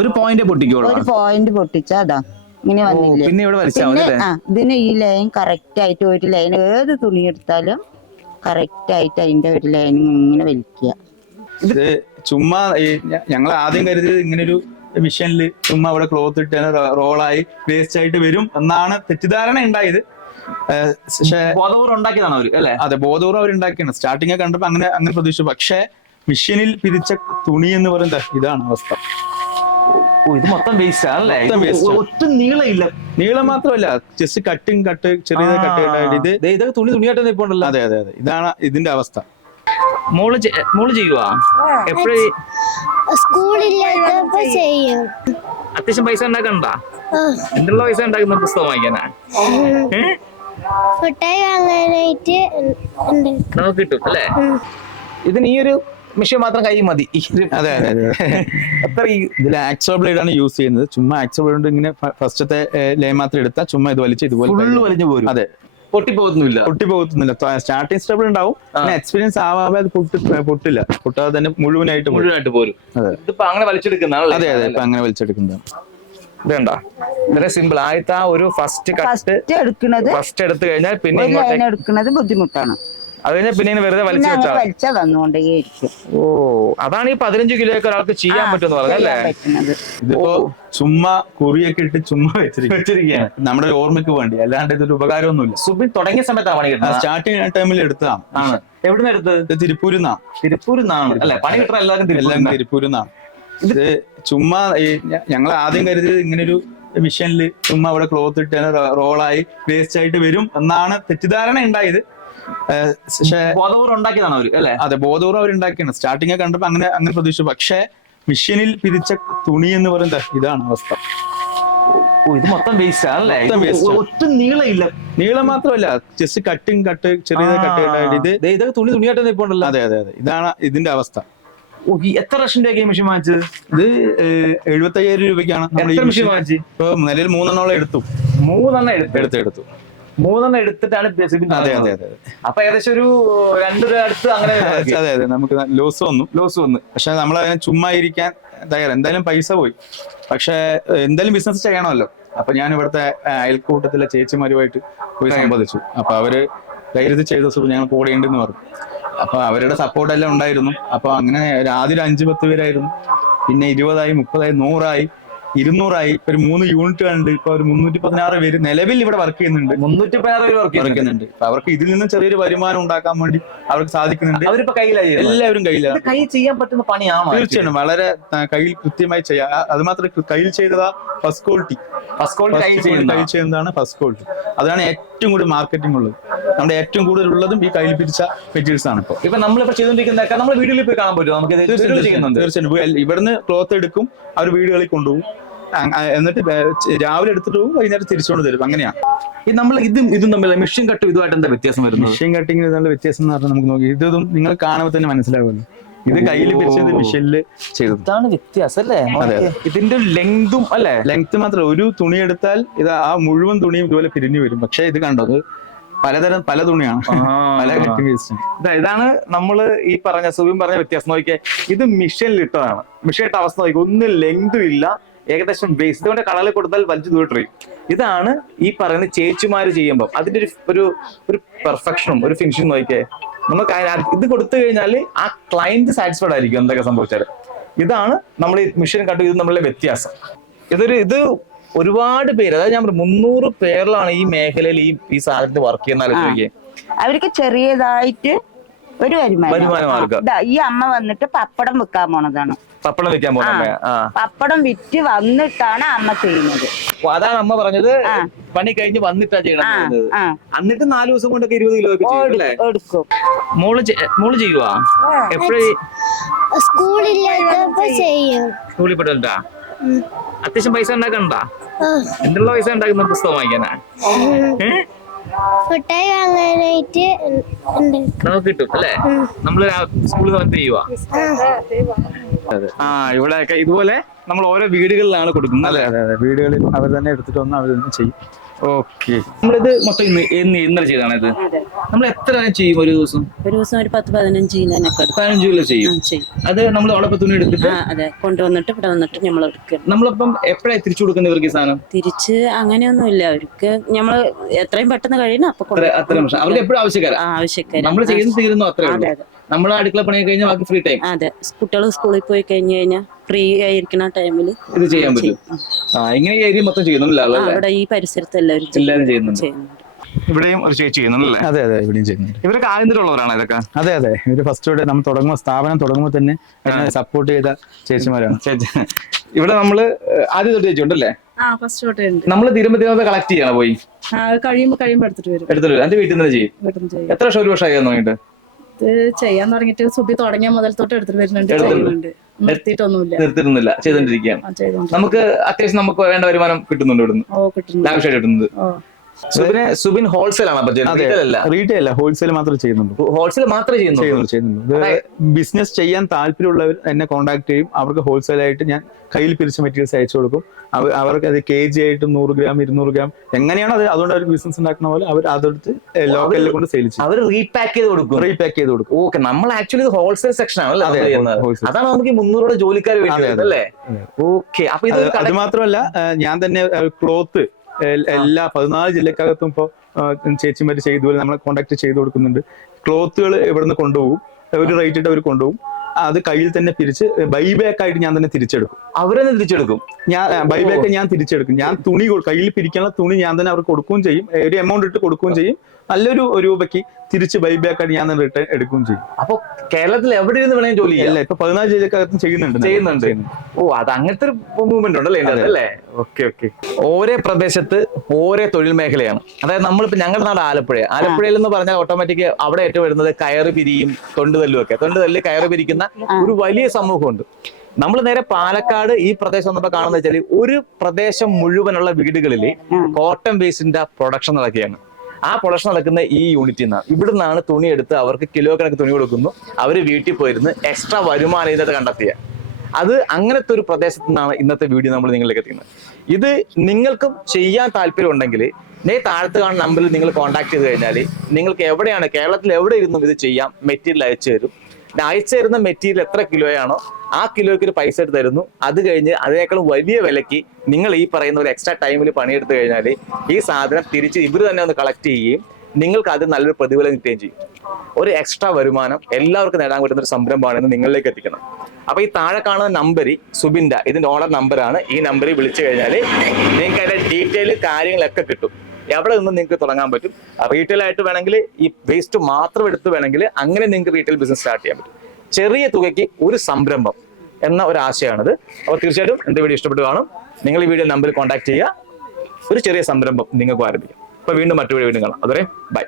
ഒരു പോയിന്റ് പൊട്ടിക്കോളൂ. ഒരു പോയിന്റ് പൊട്ടിച്ചാടാ അതാ ഇങ്ങനെ വന്നില്ലേ? പിന്നെ ഇവിടെ വലിച്ചാ മതി അല്ലേ? ആ ഇതിന് ഈ ലൈൻ കറക്റ്റ് ആയിട്ട് ഒരു ലൈൻ ഏത് തുണി എടുത്താലും കറക്റ്റ് ആയിട്ട് അതിന്റെ ഒരു ലൈൻ ഇങ്ങനെ വലിക്കുക. ഇത് ചുമ്മാ ഞങ്ങൾ ആദ്യം കരുതിയത് ഇങ്ങനെ ഒരു മിഷനിൽ ചുമ്മാ അവിടെ ക്ലോത്ത് ഇട്ട് റോളായി വേസ്റ്റ് ആയിട്ട് വരും എന്നാണ് തെറ്റിദ്ധാരണ ഉണ്ടായത്. പക്ഷേ ബോധപൂർവം ഉണ്ടാക്കിയതാണ് അല്ലേ? അതെ ബോധപൂർവം അവരുണ്ടാക്കിയാണ് സ്റ്റാർട്ടിങ് കണ്ടപ്പോ അങ്ങനെ അങ്ങനെ പ്രതീക്ഷിച്ചു. പക്ഷേ മിഷനിൽ പിരിച്ച തുണി എന്ന് പറയുന്നത് ഇതാണ് അവസ്ഥ. ഇത് മൊത്തം വേസ്റ്റ് waste ഒട്ടും നീളമില്ല. നീളം മാത്രമല്ല ജസ്റ്റ് കട്ടിങ് കട്ട് ചെറിയ കട്ട് ഇത് ദേ, ഇതൊക്കെ തുണി തുണിയായിട്ട് നിൽപ്പുണ്ടല്ലോ അതെ അതെ അതെ. ഇതാണ് ഇതിന്റെ അവസ്ഥ. മോൾ മോൾ ചെയ്യുവാ? എപ്പോഴും? സ്കൂളില്ലാത്തപ്പോ ചെയ്യും. അത്യാവശ്യം പൈസ ഉണ്ടാക്കണ്ടാ? എന്തുള്ള പൈസ ഉണ്ടാക്കുന്ന പുസ്തകം വാങ്ങിക്കാനാ? മിഠായി വാങ്ങാനായിട്ട് ഉണ്ട് നമുക്ക് കിട്ടും അല്ലേ? ഇതിന് ഈ ഒരു മെഷീൻ മാത്രം കൈ മതി. അതെ അതെ. അതെ അത്ര ഈ ഇതിൽ ആക്സോ ബ്ലേഡ് ആണ് യൂസ് ചെയ്യുന്നത്. ചുമ്മാ ആക്സോ ബ്ലേഡ് കൊണ്ട് ഇങ്ങനെ ഫസ്റ്റത്തെ ലേ മാത്രം എടുത്താൽ ചുമ്മാ ഇത് വലിച്ച് ഇതുപോലെ ഫുള്ള് വലിഞ്ഞു പോരും. അതെ. പൊട്ടിപ്പോകുന്നില്ല പൊട്ടി പോകത്തുന്നില്ല സ്റ്റാർട്ടിങ് സ്റ്റബിൾ ഉണ്ടാവും. പിന്നെ എക്സ്പീരിയൻസ് ആവാതെ അത് പൊട്ടി പൊട്ടില്ല. പൊട്ടാതെ തന്നെ മുഴുവനായിട്ട് മുഴുവനായിട്ട് പോരും. അതെ. ഇതിപ്പോ അങ്ങനെ വലിച്ചെടുക്കുന്നതാണ് അതെ അതെ. ഇപ്പൊ അങ്ങനെ വലിച്ചെടുക്കുന്നതാണ്. ഇതേണ്ട വളരെ സിമ്പിൾ ആദ്യത്തെ ആ ഒരു ഫസ്റ്റ് കട്ട് ഫസ്റ്റ് എടുക്കുന്നത് ഫസ്റ്റ് എടുത്തു കഴിഞ്ഞാൽ പിന്നെ എടുക്കുന്നത് ബുദ്ധിമുട്ടാണ്. അത് കഴിഞ്ഞാൽ പിന്നെ വെറുതെ വലിച്ചു വെച്ചാൽ വലിച്ചാ വന്നുകൊണ്ടേയിരിക്കും ഓ അതാണ് ഈ പതിനഞ്ച് കിലോ ഒക്കെ ഒരാൾക്ക് ചെയ്യാൻ പറ്റുമെന്ന് പറഞ്ഞല്ലേ ഇതിപ്പോ ചുമ്മാ കുറിയൊക്കെ ഇട്ട് ചുമ്മാ വെച്ചിരിക്കും വെച്ചിരിക്കുകയാണ് നമ്മുടെ ഓർമ്മയ്ക്ക് വേണ്ടി. അല്ലാണ്ട് ഇതൊരു ഉപകാരമൊന്നുമില്ല. സുബിൻ തുടങ്ങിയ സമയത്താണ് പണി കിട്ടുന്നത്? സ്റ്റാർട്ടിങ് ടൈമിൽ എടുത്തതാണ്. ആണ്. എവിടുന്ന് എടുത്തത്? ഇത് തിരുപ്പൂരിൽ നിന്നാണ് തിരുപ്പൂരിൽ നിന്നാണ്. അല്ലെ? പണി കിട്ടുന്ന എല്ലാവരും എല്ലാം തിരുപ്പൂരിൽ നിന്നാണ് ഇത് ചുമ്മാ ഞങ്ങൾ ആദ്യം കരുതിയത് ഇങ്ങനൊരു ഒരു മിഷനിൽ ചുമ്മാ അവിടെ ക്ലോത്ത് ഇട്ട് റോളായി വേസ്റ്റ് ആയിട്ട് വരും എന്നാണ് തെറ്റിദ്ധാരണ ഉണ്ടായത് ബോധപൂർവം ഉണ്ടാക്കിയതാണ് അവർ അല്ലെ? അതെ ബോധപൂർവം അവരുണ്ടാക്കിയാണ് സ്റ്റാർട്ടിങ് കണ്ടപ്പോ അങ്ങനെ അങ്ങനെ പ്രതീക്ഷിച്ചു. പക്ഷേ മെഷീനിൽ പിരിച്ച തുണി എന്ന് പറയുന്നത് ഇതാണ് അവസ്ഥ. ഇത് മൊത്തം വേസ്റ്റ് അല്ലേ? മൊത്തം waste ആ. ഒട്ടും നീളമില്ല. നീളം മാത്രമല്ല ജസ്റ്റ് കട്ടിങ് കട്ട് ചെറിയ കട്ട് ഇത് ഇതൊക്കെ തുണി തുണിയായിട്ട് നിൽപ്പുണ്ടല്ലോ അതെ അതെ അതെ. ഇതാണ് ഇതിന്റെ അവസ്ഥ. എത്ര ലക്ഷം രൂപയ്ക്ക് മെഷീൻ വാങ്ങിച്ചത്? ഇത് എഴുപത്തി അയ്യായിരം രൂപയ്ക്കാണ് നിലവിൽ മൂന്നെണ്ണോളം എടുത്തു. മൂന്നെണ്ണം എടുത്ത്. എടുത്ത് എടുത്തു മൂന്നെണ്ണം എടുത്തിട്ടാണ് അപ്പൊ ഏകദേശം ഒരു രണ്ടു അടുത്ത് അങ്ങനെ അതെ അതെ നമുക്ക് ലോസ് വന്നു. ലോസ് വന്നു. പക്ഷെ നമ്മൾ അതിനെ ചുമ്മാ ഇരിക്കാൻ തയ്യാറ എന്തായാലും പൈസ പോയി. പക്ഷെ എന്തായാലും ബിസിനസ് ചെയ്യണമല്ലോ. അപ്പൊ ഞാൻ ഇവിടുത്തെ അയൽക്കൂട്ടത്തിലെ ചേച്ചിമാരുമായിട്ട് പോയി സംബന്ധിച്ചു അപ്പൊ അവർ ധൈര്യത്തിൽ ചെയ്ത ദിവസം ഞങ്ങൾ കൂടെ ഉണ്ടെന്ന് പറഞ്ഞു. അപ്പൊ അവരുടെ സപ്പോർട്ട് എല്ലാം ഉണ്ടായിരുന്നു. അപ്പൊ അങ്ങനെ ആദ്യം ഒരു അഞ്ചു പത്ത് പേരായിരുന്നു. പിന്നെ ഇരുപതായി മുപ്പതായി നൂറായി. ഇരുന്നൂറായി. ഇപ്പൊ ഒരു മൂന്ന് യൂണിറ്റ് കണ്ട്. ഇപ്പൊ ഒരു മുന്നൂറ്റി പതിനാറ് പേര് നിലവിൽ ഇവിടെ വർക്ക് ചെയ്യുന്നുണ്ട്. മുന്നൂറ്റി പതിനാറ് പേര് വർക്ക് ചെയ്യുന്നുണ്ട്. അവർക്ക് ഇതിൽ നിന്ന് ചെറിയൊരു വരുമാനം ഉണ്ടാക്കാൻ വേണ്ടി അവർക്ക് സാധിക്കുന്നുണ്ട്. അവരിപ്പോ കയ്യിലായി എല്ലാവരും കയ്യിലാണ് കൈ ചെയ്യാൻ പറ്റുന്ന പണിയാണ്? തീർച്ചയായും വളരെ കയ്യിൽ കൃത്യമായി ചെയ്യാം. അത് മാത്രം കയ്യിൽ ചെയ്തതാ ഫസ്റ്റ് ക്വാളിറ്റി ഫസ്റ്റ് ക്വാളിറ്റി കൈ കയ്യിൽ ചെയ്യുന്നതാണ് ഫസ്റ്റ് ക്വാളിറ്റി അതാണ് ഏറ്റവും കൂടുതൽ മാർക്കറ്റിംഗ് ഉള്ളത്. നമ്മുടെ ഏറ്റവും കൂടുതൽ ഉള്ളതും ഈ കയ്യിൽ പിരിച്ച മെറ്റീരിയൽസ് ആണ് ഇപ്പോൾ ഇപ്പൊ നമ്മളിപ്പോ ചെയ്തോണ്ടിരിക്കുന്നതൊക്കെ നമ്മൾ വീഡിയോയിൽ പോയി കാണാൻ പറ്റും നമുക്ക് തീർച്ചയായിട്ടും ചെയ്യുന്നുണ്ട്. തീർച്ചയായിട്ടും. ഇവിടുന്ന് ക്ലോത്ത് എടുക്കും അവർ വീടുകളിൽ കൊണ്ടുപോകും. എന്നിട്ട് രാവിലെ എടുത്തിട്ട് പോകും വൈകുന്നേരം തിരിച്ചുകൊണ്ട് തരും. അങ്ങനെയാണ് ഈ നമ്മൾ ഇതും ഇതും തമ്മിൽ മെഷീൻ കട്ടും ഇതുമായിട്ട് എന്താ വ്യത്യാസം വരുന്നത്? മെഷീൻ കട്ടിങ്ങിന് ഇതുള്ള വ്യത്യാസം എന്ന് പറഞ്ഞാൽ നമുക്ക് നോക്കി ഇതും നിങ്ങൾ കാണുമ്പോൾ തന്നെ മനസ്സിലാവുമല്ലോ. ഇത് കയ്യിൽ പിരിച്ചത് മെഷീനിൽ ചെയ്തത് ഇതാണ് വ്യത്യാസം അല്ലേ. ഇതിന്റെ ലെങ്തും അല്ലെ? ലെങ്ത് മാത്രം ഒരു തുണി എടുത്താൽ ഇത് ആ മുഴുവൻ തുണിയും ഇതുപോലെ പിരിഞ്ഞു വരും. പക്ഷെ ഇത് കണ്ടോ പലതരം പല തുണിയാണ്. പല വേസ്റ്റ് ഇതാണ് നമ്മൾ ഈ പറഞ്ഞ സുബിൻ പറഞ്ഞ വ്യത്യാസം. നോക്കിയാൽ ഇത് മിഷനിൽ ഇട്ടതാണ്. മിഷൻ ഇട്ട അവസ്ഥ നോക്കി ഒന്നും ലെങ്തും ഇല്ല. ഏകദേശം ബേസ് ഇതുകൊണ്ട് കളറിൽ കൊടുത്താൽ വലിച്ചു ദൂരട്ടെയും ഇതാണ് ഈ പറയുന്ന ചേച്ചിമാര് ചെയ്യുമ്പോൾ അതിന്റെ ഒരു ഒരു പെർഫെക്ഷനും ഒരു ഫിനിഷും നോക്കിയേ. നമുക്ക് ഇത് കൊടുത്തു കഴിഞ്ഞാൽ ആ ക്ലയന്റ് സാറ്റിസ്ഫൈഡ് ആയിരിക്കും എന്തൊക്കെ സംഭവിച്ചാൽ ഇതാണ് നമ്മൾ ഈ മിഷൻ കണ്ടു ഇത് നമ്മളുടെ വ്യത്യാസം. ഇതൊരു ഇത് ഒരുപാട് പേര് അതായത് ഞാൻ പറഞ്ഞു, മുന്നൂറ് പേരിലാണ് ഈ മേഖലയിൽ ഈ ഈ സാധനത്തിൽ വർക്ക് ചെയ്യുന്ന അവർക്ക് ചെറിയതായിട്ട് ഒരു വരുമാനം. വരുമാന മാർഗം. ദാ ഈ അമ്മ വന്നിട്ട് പപ്പടം വെക്കാൻ പോണതാണ്. പപ്പടം വിൽക്കാൻ പോണത് ആ പപ്പടം വിറ്റ് വന്നിട്ടാണ് അമ്മ ചെയ്യുന്നത്. അതാണ് അമ്മ പറഞ്ഞത് പണി കഴിഞ്ഞ് വന്നിട്ടാ ചെയ്യണം ആ എന്ന് പറഞ്ഞത്. എന്നിട്ട് നാല് ദിവസം കൊണ്ടൊക്കെ ഇരുപത് കിലോ എടുക്കും. മോൾ മോൾ ചെയ്യുവാ? എപ്പോഴും? സ്കൂളിൽ പെട്ടാ ഉം. അത്യാവശ്യം പൈസ ഉണ്ടാക്കണ്ട എന്തുള്ള പൈസ ഉണ്ടാക്കുന്ന പുസ്തകം വാങ്ങിക്കാനാ? മിഠായി വാങ്ങാനായിട്ട് ഉണ്ട് നമുക്ക് കിട്ടും അല്ലേ? നമ്മൾ സ്കൂളിൽ വന്നിട്ട് ചെയ്യുവാ? ആ. ആ ഇവിടെയൊക്കെ ഇതുപോലെ നമ്മൾ ഓരോ വീടുകളിലാണ് കൊടുക്കുന്നത് അതെ അതെ അതെ. വീടുകളിൽ അവർ തന്നെ എടുത്തിട്ട് വന്ന് അവർ ചെയ്യും. ഓക്കെ. നമ്മളിത് മൊത്തം ഇന്ന് ഇന്ന് ഇന്നലെ ചെയ്താണ് ഇത്. നമ്മൾ എത്ര ചെയ്യും ഒരു ദിവസം? ഒരു ദിവസം ഒരു പത്ത് പതിനഞ്ച് കിലോനൊക്കെ പതിനഞ്ച് കിലോ ചെയ്യും. അത് നമ്മൾ അവിടെ തുണി എടുത്തിട്ട് അതെ. കൊണ്ടുവന്നിട്ട് ഇവിടെ വന്നിട്ട് നമ്മൾ എടുക്കും നമ്മളിപ്പം എപ്പോഴാണ് തിരിച്ചു കൊടുക്കുന്നത് ഇവർക്ക് സാധനം? തിരിച്ച് അങ്ങനെയൊന്നുമില്ല. അവർക്ക് നമ്മൾ എത്രയും പെട്ടെന്ന് കഴിയണം അപ്പൊ അത്ര അത്ര നിമിഷം അവർക്ക് എപ്പോഴും ആവശ്യക്കാരാണ് ആവശ്യക്കാര്. നമ്മൾ ചെയ്യുന്ന തീരുന്നു അത്രേ ഉള്ളൂ. നമ്മൾ അടുക്കള പണി കഴിഞ്ഞാൽ ബാക്കി ഫ്രീ ടൈം അതെ. കുട്ടികൾ സ്കൂളിൽ പോയി കഴിഞ്ഞു കഴിഞ്ഞാൽ ഫ്രീ ആയിരിക്കുന്ന ടൈമിൽ ഇത് ചെയ്യാൻ പറ്റും. ആ ഇങ്ങനെ ഈ ഏരിയ മൊത്തം ചെയ്യുന്നില്ല അവിടെ ഈ പരിസരത്ത് എല്ലാവരും ചെയ്യും- എല്ലാവരും ചെയ്യുന്നുണ്ട്. ചെയ്യുന്നുണ്ട്. ഇവിടെയും ഒരു ചേച്ചി ചെയ്യുന്നുണ്ടല്ലേ? അതെ അതെ ഇവിടെയും ചെയ്യുന്നുണ്ട്. ഇവരൊക്കെ ആയതിലുള്ളവരാണ് ഇതൊക്കെ? അതെ അതെ. ഇവർ ഫസ്റ്റ് ഇവിടെ നമ്മൾ തുടങ്ങുമ്പോൾ സ്ഥാപനം തുടങ്ങുമ്പോൾ തന്നെ എന്നെ സപ്പോർട്ട് ചെയ്ത ചേച്ചിമാരാണ്. ചേച്ചി. ഇവിടെ നമ്മൾ ഏഹ്, ആദ്യം തൊട്ട് ചേച്ചി ഉണ്ടല്ലേ? ആ ഫസ്റ്റ് തൊട്ടേ ഉണ്ട്. നമ്മൾ തിരുമ്പത്തിനകത്ത് കളക്ട് ചെയ്യണം പോയി? ആ, അത് കഴിയുമ്പോ കഴിയുമ്പോ എടുത്തിട്ട് വരും. എടുത്തിട്ട് വരും. എന്റെ വീട്ടിൽ നിന്ന് ചെയ്യും? വീട്ടിൽ ചെയ്യും. എത്ര വർഷം ഒരു വർഷമായി തുടങ്ങിയിട്ട്? ഇത് ചെയ്യാൻ തുടങ്ങിയിട്ട് സുബി തുടങ്ങിയ മുതൽ തൊട്ട് എടുത്തിട്ട് വരുന്നുണ്ട്. ചെയ്യുന്നുണ്ട്. നിർത്തിയിട്ടൊന്നുമില്ല. നിർത്തിരുന്നില്ല ചെയ്തോണ്ടിരിക്കുകയാണ്. നമുക്ക് അത്യാവശ്യം നമുക്ക് വേണ്ട വരുമാനം കിട്ടുന്നുണ്ട് ഇവിടുന്ന്. ഓ കിട്ടുന്നു ലാവിഷായിട്ട് കിട്ടുന്നത്. സുബിനെ സുബിൻ ഹോൾസെയിൽ ആണ് റീറ്റെയിൽ അല്ല. ഹോൾസെയിൽ മാത്രമേ ചെയ്യുന്നുള്ളൂ. ഹോൾസെയിൽ മാത്രമേ ചെയ്യുന്നുള്ളൂ? ചെയ്യുന്നുള്ളൂ. ബിസിനസ് ചെയ്യാൻ താല്പര്യമുള്ളവർ എന്നെ കോൺടാക്ട് ചെയ്യും. അവർക്ക് ഹോൾസെയിൽ ആയിട്ട് ഞാൻ കയ്യിൽ പിരിച്ച മെറ്റീരിയൽസ് അയച്ചു കൊടുക്കും. അവർക്ക് അത് കെ ജി ആയിട്ട് നൂറ് ഗ്രാം ഇരുന്നൂറ് ഗ്രാം എങ്ങനെയാണ് അത് അതുകൊണ്ട് അവർ ബിസിനസ് ഉണ്ടാക്കുന്ന പോലെ അവർ അതെടുത്ത് ലോക്കലിൽ കൊണ്ട് സെയിൽ ചെയ്യും. അവർ റീപാക്ക് ചെയ്ത് കൊടുക്കും. റീപാക്ക് ചെയ്ത് കൊടുക്കും. ഓക്കെ നമ്മൾ ആക്ച്വലി ഹോൾസെയിൽ സെക്ഷൻ ആണ് അതെ, അതാണ് നമുക്ക് മുന്നൂറോടെ ജോലിക്കാർ വേണ്ടി അല്ലേ? ഓക്കെ അപ്പൊ ഇത് അത് മാത്രമല്ല ഞാൻ തന്നെ ക്ലോത്ത് എല്ലാ പതിനാല് ജില്ലക്കകത്തും ഇപ്പോൾ ചേച്ചിമാര് ചെയ്തുപോലെ നമ്മളെ കോണ്ടാക്ട് ചെയ്ത് കൊടുക്കുന്നുണ്ട്. ക്ലോത്തുകൾ ഇവിടുന്ന് കൊണ്ടുപോകും. ഒരു റേറ്റ് ഇട്ട് അവർ കൊണ്ടുപോകും. അത് കയ്യിൽ തന്നെ പിരിച്ച് ബൈബാക്ക് ആയിട്ട് ഞാൻ തന്നെ തിരിച്ചെടുക്കും. അവരെന്നെ തിരിച്ചെടുക്കും? ഞാൻ ബൈബാക്ക് ഞാൻ തിരിച്ചെടുക്കും. ഞാൻ തുണി കയ്യിൽ പിരിക്കാനുള്ള തുണി ഞാൻ തന്നെ അവർക്ക് കൊടുക്കുകയും ചെയ്യും. ഒരു എമൗണ്ട് ഇട്ട് കൊടുക്കുകയും ചെയ്യും. നല്ലൊരു രൂപയ്ക്ക് തിരിച്ച് ബൈബാക്ക് ആയിട്ട് ഞാൻ തന്നെ റിട്ടേൺ എടുക്കുകയും ചെയ്യും. അപ്പൊ കേരളത്തിൽ എവിടെ ഇരുന്ന് വേണമെങ്കിൽ ജോലി അല്ല ഇപ്പൊ പതിനാല് ജില്ലക്കകത്തും ചെയ്യുന്നുണ്ട്. ചെയ്യുന്നുണ്ട്. ഓ അത് അങ്ങനത്തെ ഒരു മൂവ്മെന്റ് ഉണ്ടല്ലേ? അല്ലേ? Okay okay. ഓരോ പ്രദേശത്ത് ഓരോ തൊഴിൽ മേഖലയാണ്. അതായത് നമ്മളിപ്പോ ഞങ്ങളുടെ നാട് ആലപ്പുഴ ആലപ്പുഴയിൽ എന്ന് പറഞ്ഞാൽ ഓട്ടോമാറ്റിക് അവിടെ ഏറ്റവും വരുന്നത് കയറ് പിരിയും തൊണ്ടുതല്ലും ഒക്കെ. തൊണ്ടുതല്ല് കയറ് പിരിക്കുന്ന ഒരു വലിയ സമൂഹമുണ്ട്. നമ്മൾ നേരെ പാലക്കാട് ഈ പ്രദേശം നമ്മൾ കാണുന്ന വെച്ചാൽ ഒരു പ്രദേശം മുഴുവനുള്ള വീടുകളിൽ കോട്ടൺ ബേസിന്റെ പ്രൊഡക്ഷൻ നടക്കുകയാണ്. ആ പ്രൊഡക്ഷൻ നടക്കുന്ന ഈ യൂണിറ്റിൽ നിന്നാണ് ഇവിടെ നിന്നാണ് തുണി എടുത്ത് അവർക്ക് കിലോ കണക്ക് തുണി കൊടുക്കുന്നു. അവർ വീട്ടിൽ പോയിരുന്ന് എക്സ്ട്രാ വരുമാനം ഇതിനകത്ത് കണ്ടെത്തിയ. അത് അങ്ങനത്തെ ഒരു പ്രദേശത്ത് നിന്നാണ് ഇന്നത്തെ വീഡിയോ നമ്മൾ നിങ്ങളിലേക്ക് എത്തിക്കുന്നത്. ഇത് നിങ്ങൾക്കും ചെയ്യാൻ താല്പര്യം ഉണ്ടെങ്കിൽ നേ താഴത്ത് കാണുന്ന നമ്പറിൽ നിങ്ങൾ കോൺടാക്ട് ചെയ്ത് കഴിഞ്ഞാൽ നിങ്ങൾക്ക് എവിടെയാണ് കേരളത്തിൽ എവിടെ ഇരുന്നും ഇത് ചെയ്യാം മെറ്റീരിയൽ അയച്ചു തരും. അയച്ചു തരുന്ന മെറ്റീരിയൽ എത്ര കിലോയാണോ ആ കിലോയ്ക്ക് ഒരു പൈസ എടുത്ത് തരുന്നു. അത് കഴിഞ്ഞ് അതിനേക്കാളും വലിയ വിലയ്ക്ക് നിങ്ങൾ ഈ പറയുന്ന ഒരു എക്സ്ട്രാ ടൈമിൽ പണിയെടുത്തു കഴിഞ്ഞാൽ ഈ സാധനം തിരിച്ച് ഇവർ തന്നെ ഒന്ന് കളക്ട് ചെയ്യുകയും നിങ്ങൾക്ക് അത് നല്ലൊരു പ്രതിഫലം കിട്ടുകയും ചെയ്യും. ഒരു എക്സ്ട്രാ വരുമാനം എല്ലാവർക്കും നേടാൻ പറ്റുന്ന ഒരു സംരംഭമാണെന്ന് നിങ്ങളിലേക്ക് എത്തിക്കണം. അപ്പൊ ഈ താഴെ കാണുന്ന നമ്പർ സുബിന്റെ ഇതിന്റെ ഓർഡർ നമ്പറാണ് ഈ നമ്പറിൽ വിളിച്ചു കഴിഞ്ഞാൽ നിങ്ങൾക്ക് അതിന്റെ ഡീറ്റെയിൽ കാര്യങ്ങളൊക്കെ കിട്ടും. എവിടെ നിന്നും നിങ്ങൾക്ക് തുടങ്ങാൻ പറ്റും? റീറ്റെയിൽ ആയിട്ട് വേണമെങ്കിൽ ഈ വേസ്റ്റ് മാത്രം എടുത്ത് വേണമെങ്കിൽ അങ്ങനെ നിങ്ങൾക്ക് റീറ്റെയിൽ ബിസിനസ് സ്റ്റാർട്ട് ചെയ്യാൻ പറ്റും. ചെറിയ തുകയ്ക്ക് ഒരു സംരംഭം എന്ന ഒരു ആശയമാണിത്. അപ്പോൾ തീർച്ചയായിട്ടും എന്റെ വീഡിയോ ഇഷ്ടപ്പെട്ടു കാണും. നിങ്ങൾ ഈ വീഡിയോ നമ്പറിൽ കോൺടാക്ട് ചെയ്യുക. ഒരു ചെറിയ സംരംഭം നിങ്ങൾക്ക് ആരംഭിക്കാം. അപ്പൊ വീണ്ടും മറ്റൊരു വീണ്ടും കാണാം. അതുവരെ ബൈ.